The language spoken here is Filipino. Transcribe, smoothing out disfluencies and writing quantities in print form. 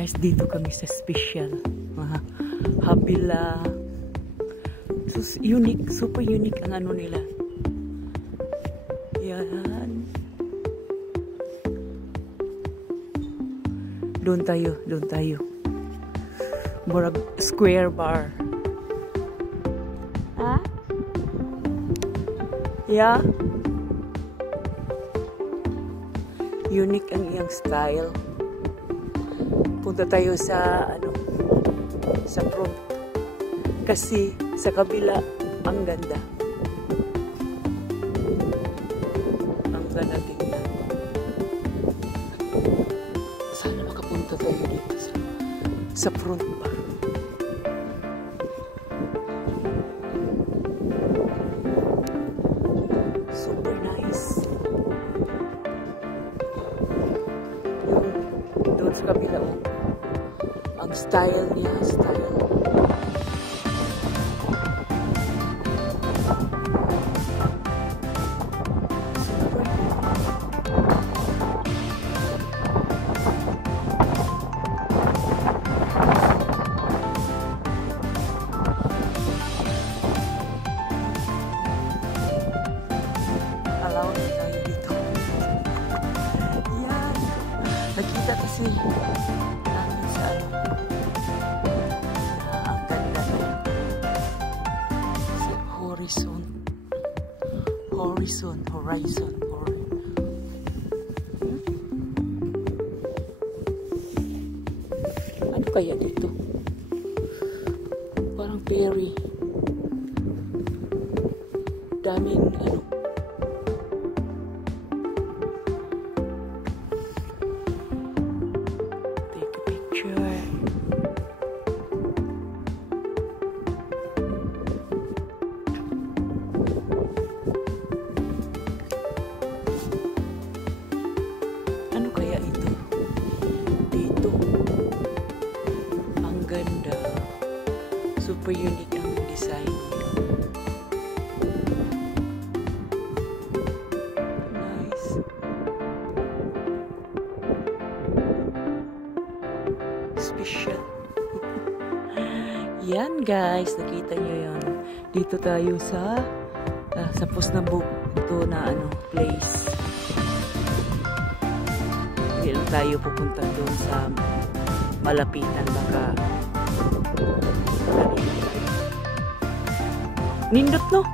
guys, dito kami sa special Habila. So, unique, super unique ang ano nila. Yan. Doon tayo. Murag square bar. Ha? Yeah. Unique ang iyang style. Punta tayo sa sa front. Kasi sa kabila ang ganda. Ang ganda tingnan. Sana makapunta tayo dito sa front bar. Super nice. Doon sa kabila ang style niya, Allow na tayo dito. Yan. Nakita kasi namin sa ang ganda na sa horizon. Ano kaya dito? Parang berry. Daming take a picture. Ano kaya ito? Dito. Ang ganda. Super unique ang design niya. Nice. Special. Yan guys, nakita nyo yun. Dito tayo sa Pusnabog. Ito na place. Hindi lang tayo pupunta doon sa malapitan. Baka nindot no?